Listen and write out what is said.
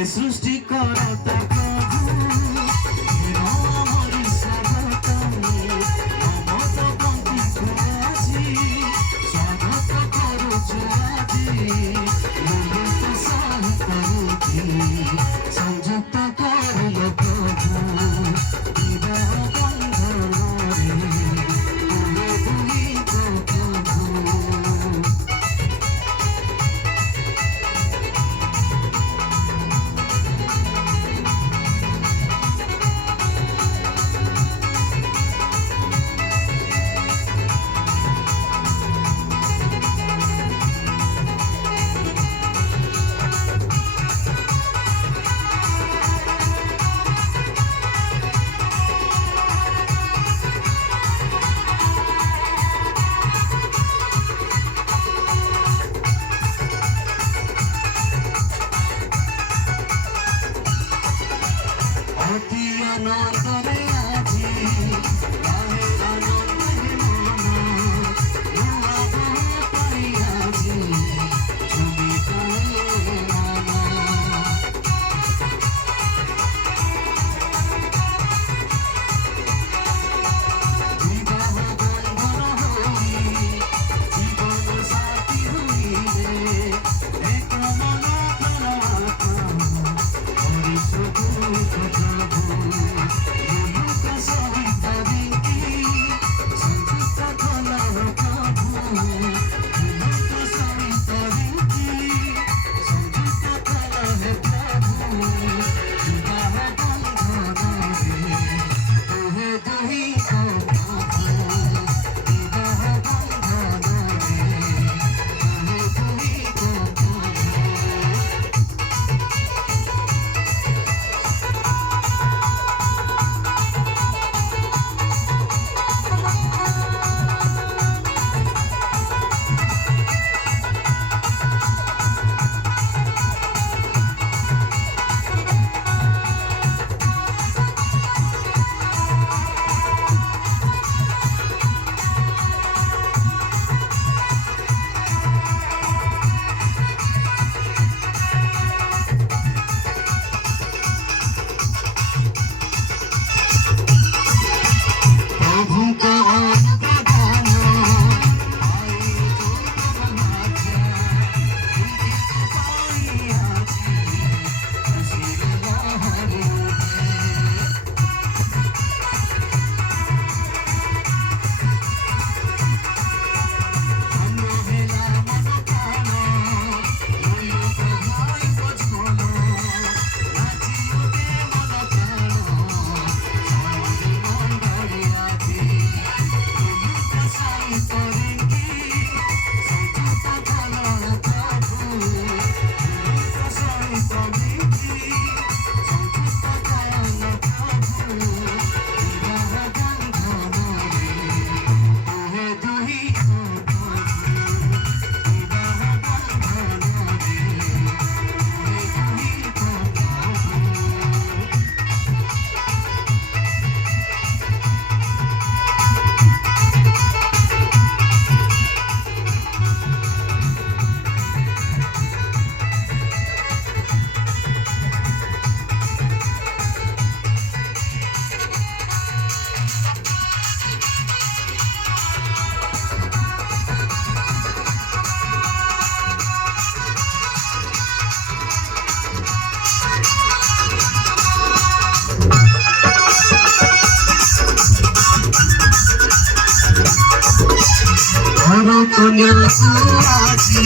সৃষ্টি করতা প্রভু আমার স্বাগত মমত পঙ্ক্তি খুঁজি স্বাগত করুଛୁ আজি ললিত সহিত রুচি সংযুক্ত করল প্রভু বিবাহ বন্ধନରେ দুহে দুহিত প্রভু। অতি আনন্দরে আজি গাহে আনন্দে মন নূয়া বহ পাই আজি ঝুমি পায়ে মন। বিবাহ বন্ধন হই জীবন সাথী হইলে এক মন প্রাণ আত্মা হরিছো দুঃখ প্রভু ললিত সহিত রীতি সংযুক্ত কলহ প্রভু ললিত সহিত রীতি সংযুক্ত কলহ প্রভু বিবাহ বন্ধନରେ দুহে দুহিত প্রভু বিবাহ বন্ধନରେ দুহে দুহিত প্রভু। প্রভুଙ୍କ অনুপ্রদান পাই তোর মাঝে দুঃখিত পাই আজি খুশির লহরি উঠে। ধন্য হেলা মন প্রাণ হইল প্রভাই বচন নাচি ওঠে মন প্রাণ সঙ্গী মণ্ডলী আজি ললিত সহিত রীতি সংযুক্ত কলহ প্রভু ললিত সহিত রীতি সংযুক্ত কলহ প্রভু বিবাহ বন্ধନରେ দুহে দুহিত প্রভু বিবাহ বন্ধନରେ দুহে দুহিত প্রভু। ঘর কন্যা আজি